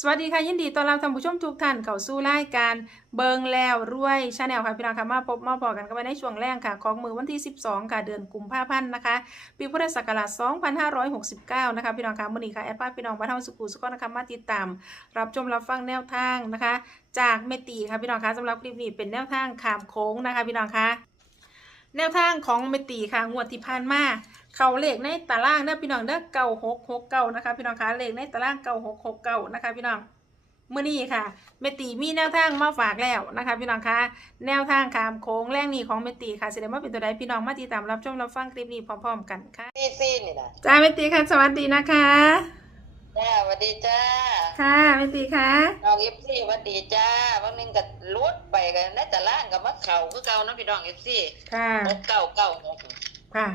สวัสดีค่ะ ยินดีต้อนรับท่านผู้ชมทุกท่านเข้าสู่รายการเบิงแล้วรวยชาแนลค่ะพี่น้องค่ะมาพบมาพอกันกันไปในช่วงแรกค่ะ ของมือวันที่ 12 ค่ะเดือนกุมภาพันธ์นะคะ ปีพุทธศักราช 2569 นะคะพี่น้องค่ะมื้อนี้ค่ะแอดพาพี่น้องมาทำสุขุสุขนะคะมาติดตาม รับชมรับฟังแนวทางนะคะ จากเมตีค่ะพี่น้องค่ะสำหรับคลิปนี้เป็นแนวทางขามโค้งนะคะพี่น้องค่ะ แนวทางของเมตีค่ะงวดที่ผ่านมาเขาเลขในตารางเด้อพี่น้องเด้อเก้าหกหกเก้านะคะ พี่น้องคะเลขในตารางเก้าหกหกเก้านะคะ พี่น้องเมื่อนี้ค่ะเมตีมีแนวทางมาฝากแล้วนะคะ พี่น้องคะแนวทางขามโค้งแรกนี้ของเมตีค่ะแสดงว่าเป็นตัวใดพี่น้องมาติดตามรับชมรับฟังคลิปนี้พร้อม ๆ กันค่ะซีซีนี่นะจ้าเมตีค่ะสวัสดีนะคะ จ้าสวัสดีจ้า ค่ะเมตีค่ะน้องเอฟซีสวัสดีจ้าบางนึงก็ลุดไปกันในแต่ล่างกับมะเข่าคือเก่านะพี่น้องเอฟซีค่ะหกเก้าเก้าหกค่ะ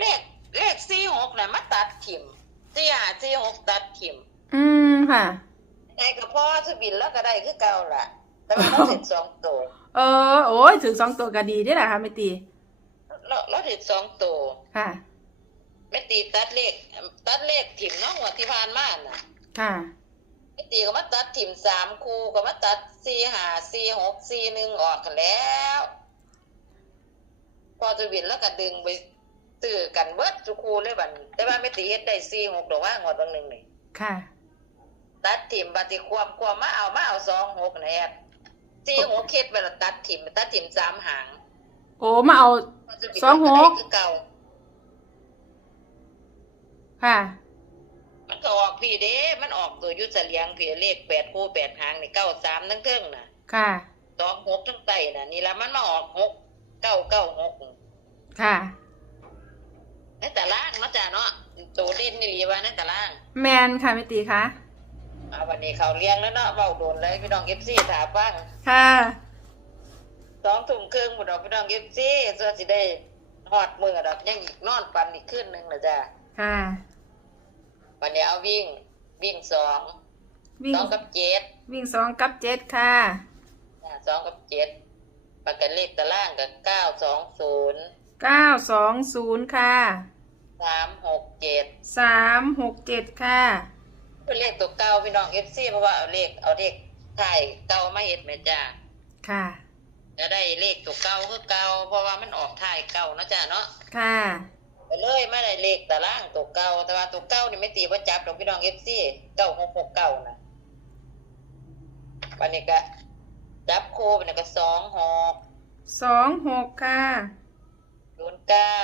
เลขเลขสี่หกน่ะมาตัดถิ่มสี่ห้าสี่หกตัดถิ่มอืมค่ะไอ้กับพ่อสุบินแล้วก็ได้คือเก่าล่ะ แต่ว่าเราถิดสองตัวเออโอ้ยถึงสองตัวก็ดีได้แหละค่ะเมตีเราเราถิดสองตัวค่ะไม่ ตีตัดเลขตัดเลขถิ่มเน้องหัวดที่ผ่านมาน่ะ ค่ะไม่ตีก็มาตัดถิ่มสามคูก็มาตัดสี่ห้าสี่หกสี่หนึ่งออกกันแล้ว พอจะวินแล้วก็ดึงไปตื้อกันเบิดทุกคูเลยบัดนแต่ว่าไม่ตีเฮ็ดได้สี่หกดอกว่างวดบางหนึ่งนี่ค่ะ ตัดถิ่มบัติความความมาเอามาเอาสองหกนะแอดสี่หกเฮ็ดไปและตัดถิ่มตัดถิ่มสามหาง โอ้มาเอาพอจะวินสองหกมันได้คือเก่า ค่ะ มันก็ออกพี่เด้ มันออกตัวอยุทธเลียงพี่เลขแปดคู่แปดหางนี่เก้าสามทั้งเทิงน่ะ ค่ะสองหกทั้งไตน่ะ นี่ละมันมาออกหกเก้าเก้าหกค่ะในแต่ล่างเนาะจ้ะเนาะตัวเด่นนี่หลีว่าในแต่ล่าง แมนค่ะไม่ตีค่ะเอาวันนี้เขาเลี้ยงแล้วเนาะเบาโดนเลยพี่น้องเอฟซีถามบ้างค่ะสองทุ่มครึ่งหมดดอกพี่น้องเอฟซีส่วนสิได้หอดมือดอกยังอีกนอนปันอีกขึ้นหนึ่งนะจ้ะค่ะ วันนี้เอาวิ่งวิ่งสองวิ่งสองกับเจ็ดวิ่งสองกับเจ็ดค่ะอ่าสองกับเจ็ดประกันเลขตารางกับเก้าสองศูนย์เก้าสองศูนย์ค่ะสามหกเจ็ดสามหกเจ็ดค่ะเป็นเลขตัวเก่าพี่น้องเอฟซีเพราะว่าเอาเลขเอาเลขถ่ายเก่ามาเห็ดแม่จ้าค่ะจะได้เลขตัวเก่าคือเก่าเพราะว่ามันออกถ่ายเก่าเนาะจ้าเนาะค่ะ ไปเลยไม่ได้เลขตารางตัวเก่าแต่ว่าตัวเก่านี่ไม่ตีว่าจับดอกพี่น้องเอฟซีเก้าหกหกเก้านะวันนี้ก็จับโควันนี้ก็สองหกสองหกค่ะศูนย์เก้า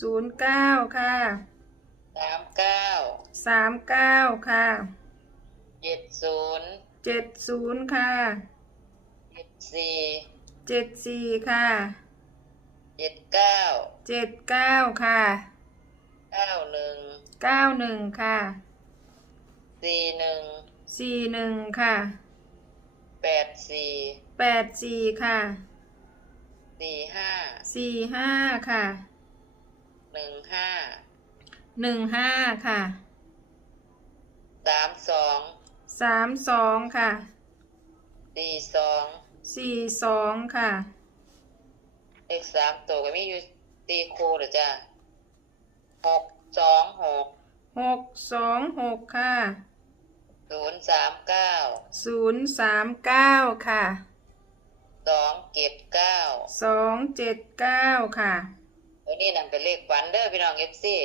ศูนย์เก้าค่ะสามเก้าสามเก้าค่ะเจ็ดศูนย์เจ็ดศูนย์ค่ะเจ็ดสี่เจ็ดสี่ค่ะ เจ็ดเก้าเจ็ดเก้าค่ะเก้าหนึ่งเก้าหนึ่งค่ะสี่หนึ่งสี่หนึ่งค่ะแปดสี่แปดสี่ค่ะสี่ห้าสี่ห้าค่ะหนึ่งห้าหนึ่งห้าค่ะสามสองสามสองค่ะสี่สองสี่สองค่ะ เลขสามตัวก็มีอยู่ตีคูหรือจ้ะหกสองหกหกสองหกค่ะศูนย์สามเก้าศูนย์สามเก้าค่ะสองเก็บเก้าสองเจ็ดเก้าค่ะตัวนี้นั่นเป็นเลขฝันเด้อพี่น้องเอฟซี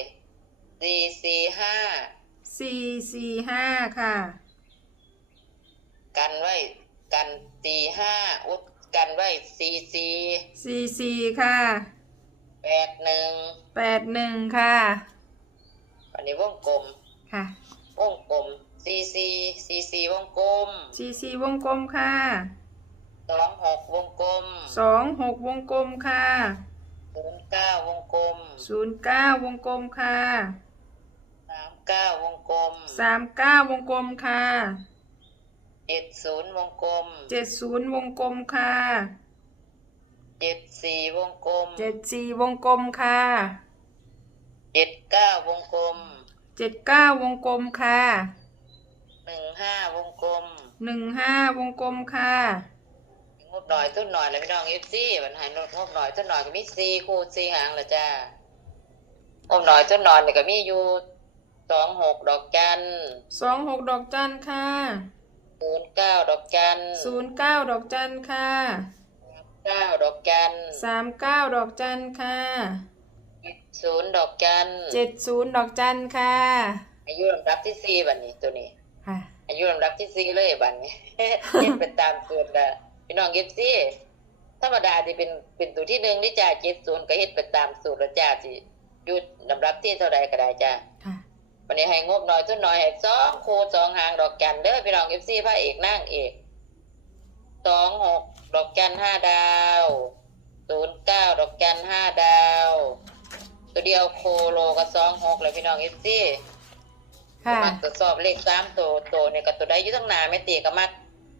สี่สี่ห้าสี่สี่ห้าค่ะ กันไว้กันสี่ห้าอุด กันไว้สี่สี่สี่สี่ค่ะแปดหนึ่งแปดหนึ่งค่ะอันนี้วงกลมค่ะ วงกลมสี่สี่สี่สี่วงกลมสี่สี่วงกลมค่ะสองหกวงกลมสองหกวงกลมค่ะศูนย์เก้าวงกลมศูนย์เก้าวงกลมค่ะสามเก้าวงกลมสามเก้าวงกลมค่ะ เจ็ดศูนย์วงกลมเจ็ดศูนย์วงกลมค่ะเจ็ดสี่วงกลมเจ็ดสี่วงกลมค่ะเจ็ดเก้าวงกลมเจ็ดเก้าวงกลมค่ะหนึ่งห้าวงกลมหนึ่งห้าวงกลมค่ะงบหน่อยทุนหน่อยแล้วพี่น้องเอฟซีมันใหายงบหน่อยทุนหน่อยก็มีสี่คู่สี่หางละจ้างบหน่อยทุนหน่อยนี่ก็มีอยู่สองหกดอกจันสองหกดอกจันค่ะ ศูนย์เก้าดอกจันศูนย์เก้าดอกจันค่ะเก้าดอกจันสามเก้าดอกจันค่ะศูนย์ดอกจันเจ็ดศูนย์ดอกจันค่ะ อายุลำดับที่สี่บัดนี้ตัวนี้ค่ะอายุลำดับที่สี่เลยบัดนี้เฮ็ดเป็นตามสูตรละพี่น้องเก็บซี่ธรรมดาที่เป็นเป็นตัวที่หนึ่งที่จ้าเจ็ดศูนย์ก็เฮ็ดไปตามสูตรแล้วจ้าสิอยุดลำดับที่เท่าใดก็ได้จ้าค่ะ วันนี้ให้งบน้อยทุนน้อยให้สองคูสองหางดอกจันเด้อพี่น้องเอฟซีพระเอกนางเอกสองหกดอกจันห้าดาวศูนย์เก้าดอกจันห้าดาว ตัวเดียวโคโลกับสองหกเลยพี่น้องเอฟซีค่ะมักตรวจสอบเลขสามตัวตัวเนี่ยกับตัวใดอยู่ทั้งหนาไม่ตีก็มัก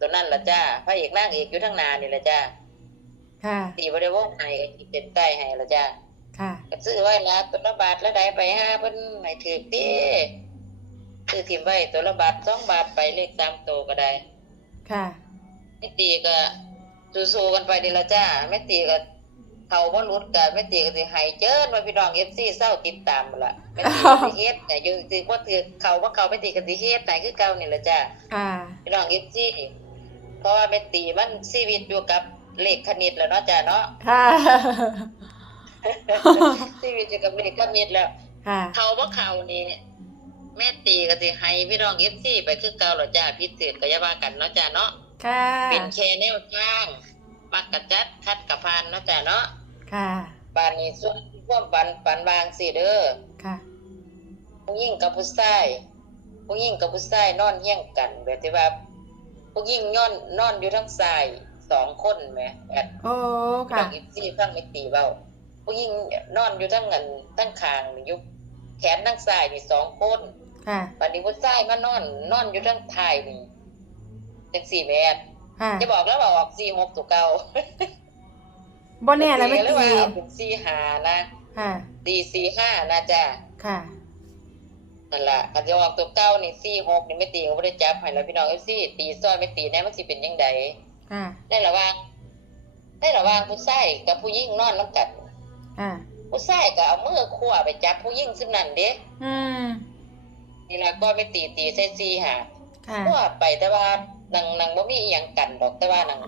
ตัวนั่นละจ้าพระเอกนางเอกอยู่ทั้งหนานี่ละจ้าค่ะตีบริวงให้ก็ขีดเป็นใต้ให้ละจ้าค่ะ ก็ซื้อไว้ละตัวละบาทละใดไปห้าเพิ่นให้ถือตีซื้อทิมไว้ตัวละบาทสองบาทไปเลขสามตัวก็ได้ค่ะไม่ตีก็สู้ๆกันไปเดีละจ้าไม่ตีก็เขาบ่รุดกันไม่ตีก็สิให้เจิ้นว่าพี่น้อง FC เศร้าติดตามหมดละไม่ตีก็สิเฮ็ดเนี่ยอยู่สิว่าถือเขาว่าเขาไม่ตีก็สิเฮ็ดไหนคือเก่านี่ละจ้าค่ะพี่น้อง FC เพราะว่าไม่ตีมันชีวิตอยู่กับเลขคณิตแล้วเนาะจ้าเนาะค่ะ ชีวิตอยู่กับเลขคณิตแล้วค่ะเขาว่าเขานี่แม่ตีก็สิให้พี่น้อง FC ไปคือเก่าแล้วจ้าพิเศษก็อย่าว่ากันเนาะจ้าเนาะค่ะเป็นแค่แนวทางมักกะจัดคัดกะพานเนาะจ้ะเนาะค่ะบานนี้ส่วนความปันปันวางสิเด้อค่ะผู้หญิงกับผู้ชายผู้หญิงกับผู้ชายนอนเฮี้ยงกันแบบที่ว่าผู้หญิงนอนนอนอยู่ทั้งซ้ายสองคนแหมแอดโอ้พี่น้ค่ะองอีซี่ฟังไม่ตีเว้า ผู้หญิงนอนอยู่ทั้งเงินทั้งคางนี่อยู่แขนทั้งซ้ายนี่สองคนค่ะบัดนี้ผู้ชายมานอน นอนอยู่ทั้งท้ายนี่จังสี่แม่นค่ะจะบอกแล้วว่าออกสี่หกตัวเก่าบ่แน่แล้วไม่เลยตีว่าเอาเป็นสี่หานะค่ะสี่สี่ห้านะจ๊ะค่ะนั่นล่ะคันจะออกตัวเก้านี่สี่หกนี่ไม่ตีก็ไม่ได้จับให้แล้วพี่น้องเอฟซีตีซ้อนไม่ตีแน่มันสิเป็นยังไงค่ะได้ระหว่างได้ระหว่างผู้ชายกับผู้หญิงนอนน้ำกัน ค่ะผู้ชายก็เอามือขวาไปจับผู้หญิงซึ่งนั่นเด้อืมนี่ล่ะก็ไม่ตีตีใส่สี่หาค่ะขวาไปแต่ว่านังนังบ่มีอหย่างกันดอกแต่ว่านัง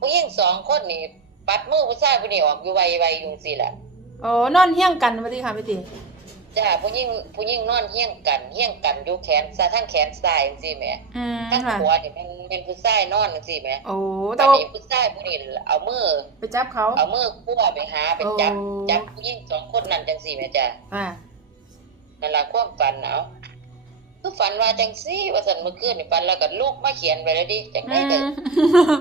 ผู้หญิงสองคนนี่ปัดมือผู้ชายผู้นี้ออกอยู่ไวๆอยู่สิล่ะโอ้นอนเฮี้ยงกันมาดีค่ะไม่ตี จ้าผู้หญิงผู้หญิงนอนเฮี้ยงกันเฮี้ยงกันอยู่แขนซ้ายทั้งแขนซ้ายจังซี่แหมอืมทั้งค่ะหัวนี่มันเป็นผู้ชายนอนจังซี่แหมโอ้ตแต่อนว่านี้ผู้ชายผู้นี้เอามือ ไปจับเขา เอามือคั่วไปหาไปจับโอ้ จับผู้หญิงสองคนนั้นจังซี่แหมจ้าค่ะนั่นล่ะความฝันเอาคือฝันว่าจังซี่ ว่าซั่นเมื่อคืนนี่ฝันแล้วก็ลูกมาเขียนไว้แล้วดิจังอืได๋ก็ม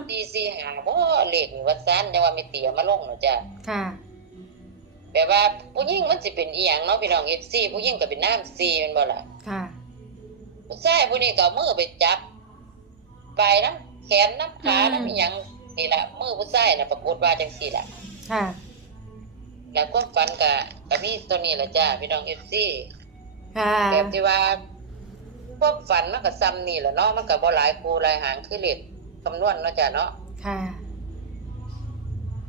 ตีสี่หาบ่เลขนี่ว่าซั่นจังว่าไม่เตียมาลงเนาะจ้า ค่ะ แบบว่าผู้หญิงมันสิเป็นอีหยังเนาะพี่น้อง FC ผู้หญิงก็เป็นน้ำซีแม่นบ่ล่ะค่ะผู้ชายผู้นี้ก็เอามือไปจับ ไปน้ำแขนน้ำขาอืมน้ำอหยังนี่แหละมือผู้ชายน่ะปรากฏว่าจังสี่แหละค่ะแล้วความฝันกะกะมีตัวนี้แหละจ้าพี่น้องเอฟซีค่ะแบบที่ว่าความฝันมันก็ซ้ำนี่แหละเนาะมันก็บ่หลายคูหลายหางคือเลขคำนวณเนาะจ้าเนาะค่ะ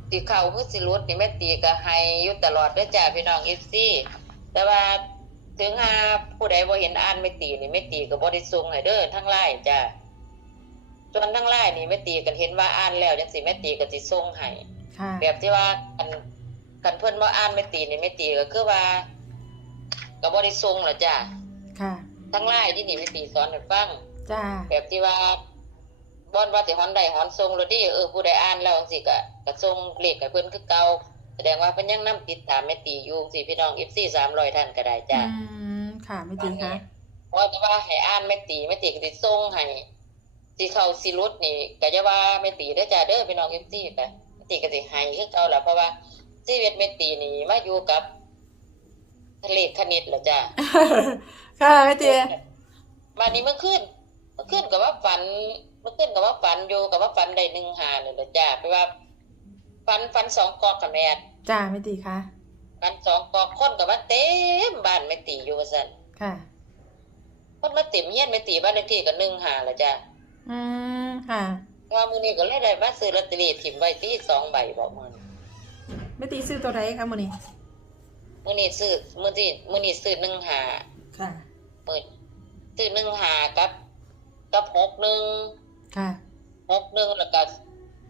สิเข้าคือสิรุดนี่แม่ตีก็ให้อยู่ตลอดเด้อจ้าพี่น้องเอฟซีแต่ว่าถึงหาผู้ใดบ่เห็นอ่านไม่ตีนี่ไม่ตีก็บ่ได้ส่งให้เด้อทั้งไลน์จ้าส่วนทั้งไลน์นี่แม่ตีกันเห็นว่าอ่านแล้วจังสิแม่ตีก็สิส่งให้ค่ะแบบที่ว่าคันคันเพิ่นบ่อ่านแม่ตีนี่แม่ตีก็คือว่าก็บ่ได้ส่งหรอกจ้ะค่ะ ทั้งไลน์ที่นี่แม่ตีสอนให้ฟังจ้าแบบที่ว่า บ่อนว่าสิฮอนได้ฮอนส่งแล้วดิเออผู้ใดอ่านแล้วจังซี่ก็ก็ส่งเลขให้เพิ่นคือเก่าแสดงว่าเพิ่นยังนํติดตามแม่ตีอยู่จังซี่พี่น้อง FC 300ท่านก็ได้จ้ะอืมค่ะไม่ตีค่ะเพราะว่าให้อ่านแม่ตีแม่ตีก็สิส่งให้สิเข้าสิรุดนี่ก็จะว่าแม่ตีเด้อจ้าเด้อพี่น้อง FC ก็แม่ตีก็สิให้คือเก่าล่ะเพราะว่าชีวิตแม่ตีนี่มาอยู่กับเลขคณิตล่ะจ้าค่ะไม่ตีมานี้เมื่อคืนเมื่อคืนก็ว่าฝันเมื่อคืนก็ว่าฝันอยู่ก็ว่าฝันได้หนึ่งหานี่ล่ะจ้าไปว่าฝันฝันสองกอกกับแม่จ้าไม่ตีค่ะฝันสองกอกคนก็ว่าเต็มบ้านแม่ตีอยู่ว่าซั่นค่ะ คนมาเต็มเฮียนแม่ตีบ้านเลขที่ก็หนึ่งหาล่ะจ้าอืมค่ะว่ามื้อนี้ก็เลยได้มาซื้อลอตเตอรี่ถิ่มไว้ที่สองใบบอกมันไม่ตีซื้อตัวใดคะมื้อนี้มื้อนี้ซื้อมื้อที่มื้อนี้ซื้อหนึ่งหาค่ะมื้อซื้อหนึ่งหากับกับหกหนึ่ง ค่ะหกหนึ่งแล้วก็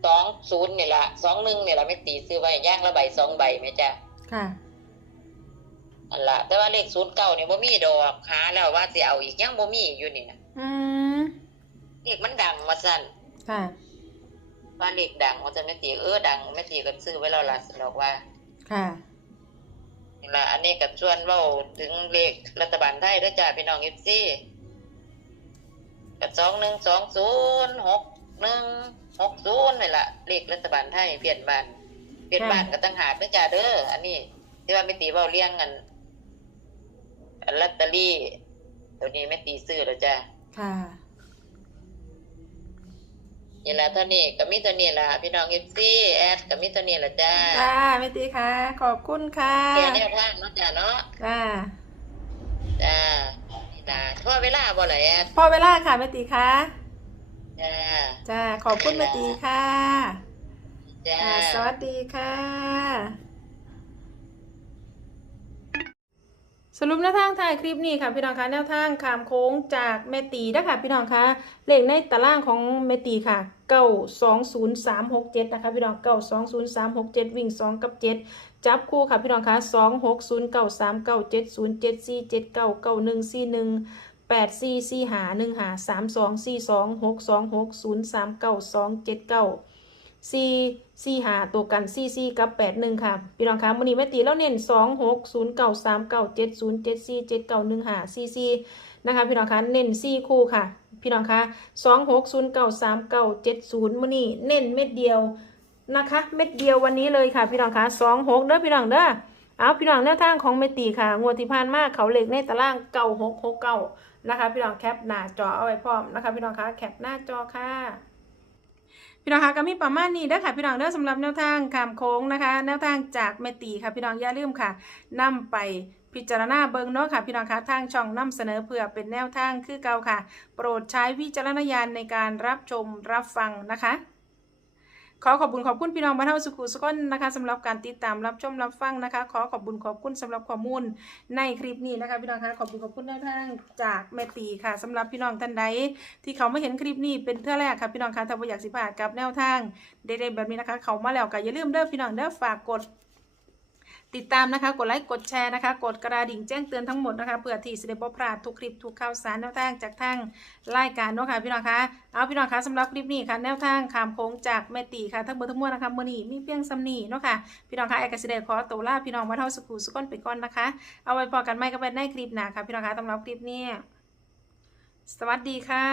สองศูนย์นี่แหละสองหนึ่งนี่แหละไม่ตีซื้อไว้ย่างละใบสองใบไหมจ๊ะค่ะอันละแต่ว่าเลขศูนย์เก้าเนี่ยบ่มีดอกหาแล้วว่าสิเอาอีกยังบ่มีอยู่นี่นะอืมเลขมันดังมาสั่นค่ะว่าเลขดังว่าจะไม่ตีเออดังไม่ตีกันซื้อไว้แล้วล่ะบอกว่า ค่ะนี่ละอันนี้กับชวนเว้าถึงเลขรัฐบาลไทยด้วยจ้าพี่น้องเอฟซี กับสองหนึ่งสองศูนย์หกหนึ่งหกศูนย์นี่แหละเลขรัฐบาลไทยเปลี่ยนบ้านเปลี่ยนบ้านก็ตั้งหากด้วยจ้าเด้ออันนี้ ที่ว่าไม่ตีเว้าเลี้ยงกันอันลอตเตอรี่ตัวนี้ไม่ตีซื้อแล้วจ้าค่ะนี่ละเท่านี้ก็มีเท่านี้ละพี่น้องเอฟซีแอดก็มีเท่านี้ละจ้าจ้าแม่ตีค่ะ ขอบคุณค่ะแค่แนวทางเนาะจ้าเนาะจ้าจ้า นี่ละทั่วเวลาบ่ละแอดพอเวลาค่ะแม่ตีค่ะจ้าจ้าขอบคุณแม่ตีค่ะจ้าอ่าสวัสดีค่ะ สรุปแนวทางถ่ายคลิปนี้ค่ะพี่น้องคะแนวทางขามโค้งจากเมตีนะคะพี่น้องคะเลขในตารางของเมตีค่ะเก้าสองศูนย์สามหกเจ็ดนะคะพี่น้องเก้าสองศูนย์สามหกเจ็ดวิ่งสองกับเจับคู่ค่ะพี่น้องคะสองหกศูนย์เก้าสามเก้าเจ็ดศูนย์เจ็ดสี่เจ็ดเก้าเก้าหนึ่งสี่หนึ่งแปดสี่สี่หาหนึ่งหาสามสองสี่สองหกสองหกศูนย์สามเก้าสองเจ็ดเก้าสี่สี่หาตัวกันสี่สี่กับแปดหนึ่งค่ะ พี่น้องคะมือนี้แม่ตีแล้วเน้นสองหกศูนย์เก้าสามเก้าเจ็ดศูนย์เจ็ดสี่เจ็ดเก้าหนึ่งหาสี่สี่นะคะพี่น้องคะเน้นสี่คู่ค่ะ พี่น้องคะสองหกศูนย์เก้าสามเก้าเจ็ดศูนย์มือนี้เน้นเม็ดเดียว นะคะ เม็ดเดียววันนี้เลยค่ะพี่น้องคะสองหกเด้อพี่น้องเด้อเอาพี่น้องแนวทางของเมตีค่ะงวดที่ผ่านมาเขาเหล็กในตารางเก้าหกหกเก้านะคะ พี่น้องแคปหน้าจอเอาไว้พร้อมนะคะ พี่น้องคะแคปหน้าจอค่ะพี่น้องคะก็มีประมาณนี้เด้อค่ะพี่น้องเด้อสำหรับแนวทางขามโค้งนะคะ แนวทางจากเมตีค่ะพี่น้องอย่าลืมค่ะนำไปพิจารณาเบิงเนาะค่ะพี่น้องคะทางช่องนำเสนอเพื่อเป็นแนวทางคือเก่าค่ะ โปรดใช้วิจารณญาณในการรับชมรับฟังนะคะ ขอขอบคุณขอบคุณพี่น้องบ้านเฮาสุขุสุขนนะคะสำหรับการติดตามรับชมรับฟังนะคะ ขอขอบคุณขอบคุณสำหรับข้อมูลในคลิปนี้นะคะ พี่น้องคะขอบคุณขอบคุณแนวทางจากแม่ตีค่ะสำหรับพี่น้องท่านใดที่เขาไม่เห็นคลิปนี้เป็นเท่าแรกค่ะพี่น้องคะถ้าอยากสิพลาดกับแนวทางเด็ดๆแบบนี้นะคะ เขามาแล้วก็อย่าลืมเด้อพี่น้องเด้อฝากกด ติดตามนะคะ กดไลค์กดแชร์นะคะ กดกระดิ่งแจ้งเตือนทั้งหมดนะคะเพื่อที่จะได้บ่พลาดทุกคลิปทุกข่าวสารแนวทางจากทางรายการเนาะค่ะพี่น้องคะเอาพี่น้องคะสำหรับคลิปนี้ค่ะแนวทางขามโค้งจากแม่ตีค่ะทั้งหมดทั้งมวลนะคะมือนีมีเพียงสำนีเนาะค่ะพี่น้องคะไอ้กสิเดขอตัวลาพี่น้องมาเท่าสุขุสุขนไปก่อนนะคะ เอาไว้พอกันไม่ก็เป็นในคลิปหน้าค่ะพี่น้องคะสำหรับคลิปนี้สวัสดีค่ะ